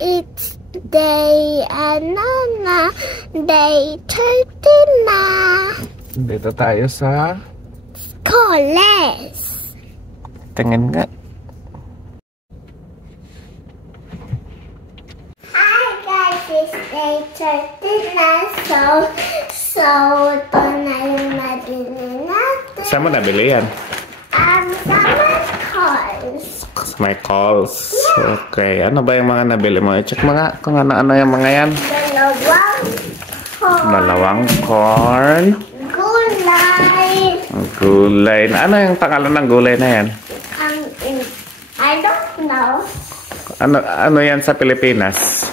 it's day, day 13 na. Dito tayo sa college. Tingin nga. Hi guys, it's day 13 na. So ito na yung nabili natin. Saan mo nabili yan? Sa my calls. Sa my calls. Yeah. Okay. Ano ba yung mga nabili mo? I-check mo nga kung ano-ano yung mga yan. Dalawang corn. Gulay. Gulay. Ano yung pangalan ng gulay na yan? I don't know. Ano yan sa Pilipinas?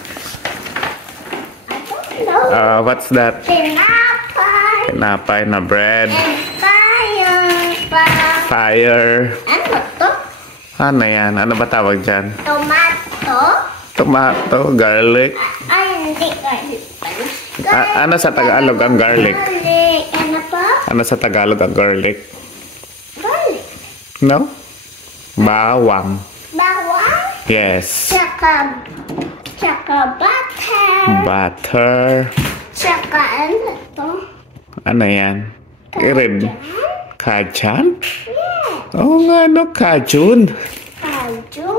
I don't know. What's that? Tinapay. Tinapay na bread. And Fire. Ano to? Ano yan? Ano ba tawag dyan? Tomato. Tomato, garlic. Ay, hindi garlic pala. Ano sa Tagalog ang garlic? Garlic. Ano pa? Ano sa Tagalog ang garlic? Garlic. No? Bawang. Bawang. Yes. Tsaka butter. Butter. Tsaka ano to? Ano yan? Red. Kacang? Yeah. Oo nga, no? Kajun. Kaju.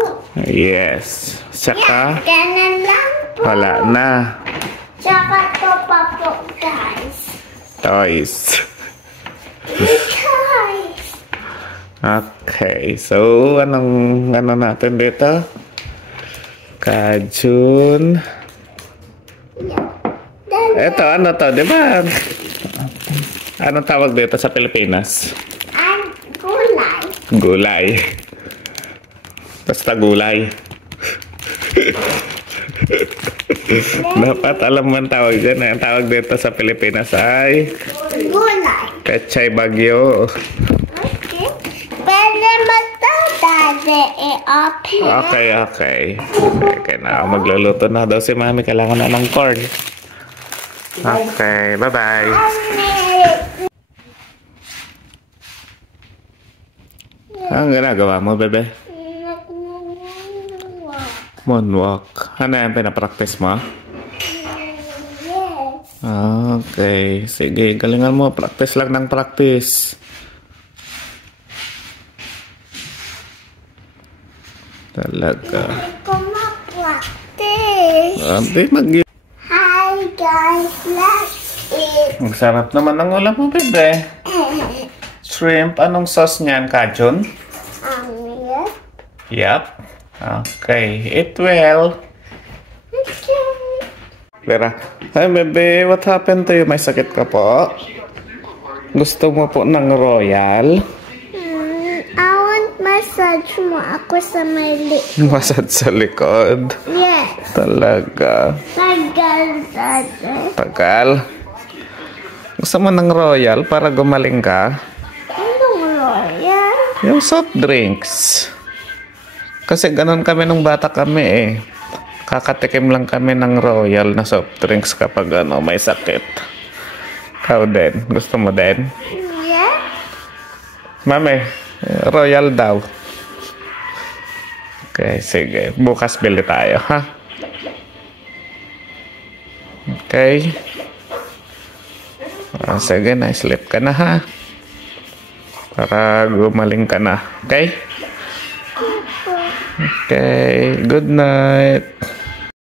Yes. Saka, Ganun lang po. wala na. Tsaka to pa po, guys. Toys. Guys. Okay. So, ano natin dito? Kajun. Ito, ano to? Diba? Anong tawag dito sa Pilipinas? Gulay. Gulay. Basta gulay. Dapat alam mo ang tawag dyan. Ang tawag dito sa Pilipinas ay Gulay. Pechay Bagyo. Okay. Pwede matadade i-open. Okay. Okay na. Magluluto na daw si Mami. Kailangan na ng corn. Okay. Bye-bye. Anong ginagawa mo, bebe? Moonwalk. Ano yan, pinapractice mo? Yes. Okay. Sige, galingan mo. Practice lang ng practice. Talaga. Hindi ko ma-practice. Hi guys, let's eat. Ang sarap naman ng ulam mo, bebe. Shrimp. Anong sauce niyan, Kajun? Yes. Yup. Okay. Eat well. Okay. Vera. Hi, bebe. What happened to you? May sakit ka po? Gusto mo po ng royal? I want massage mo ako sa may Massage sa likod? Yes. Talaga. Tagal? Gusto mo ng royal para gumaling ka? Anong royal? Yung soft drinks. Kasi ganun kami nung bata kami eh. Kakatikim lang kami ng royal na soft drinks kapag may sakit. Ikaw din. Gusto mo din? Yeah. Mami, royal daw. Okay, sige. Bukas bili tayo, ha? Okay. Sige, na-sleep ka na, ha? Para gumaling ka na. Okay? Okay. Good night.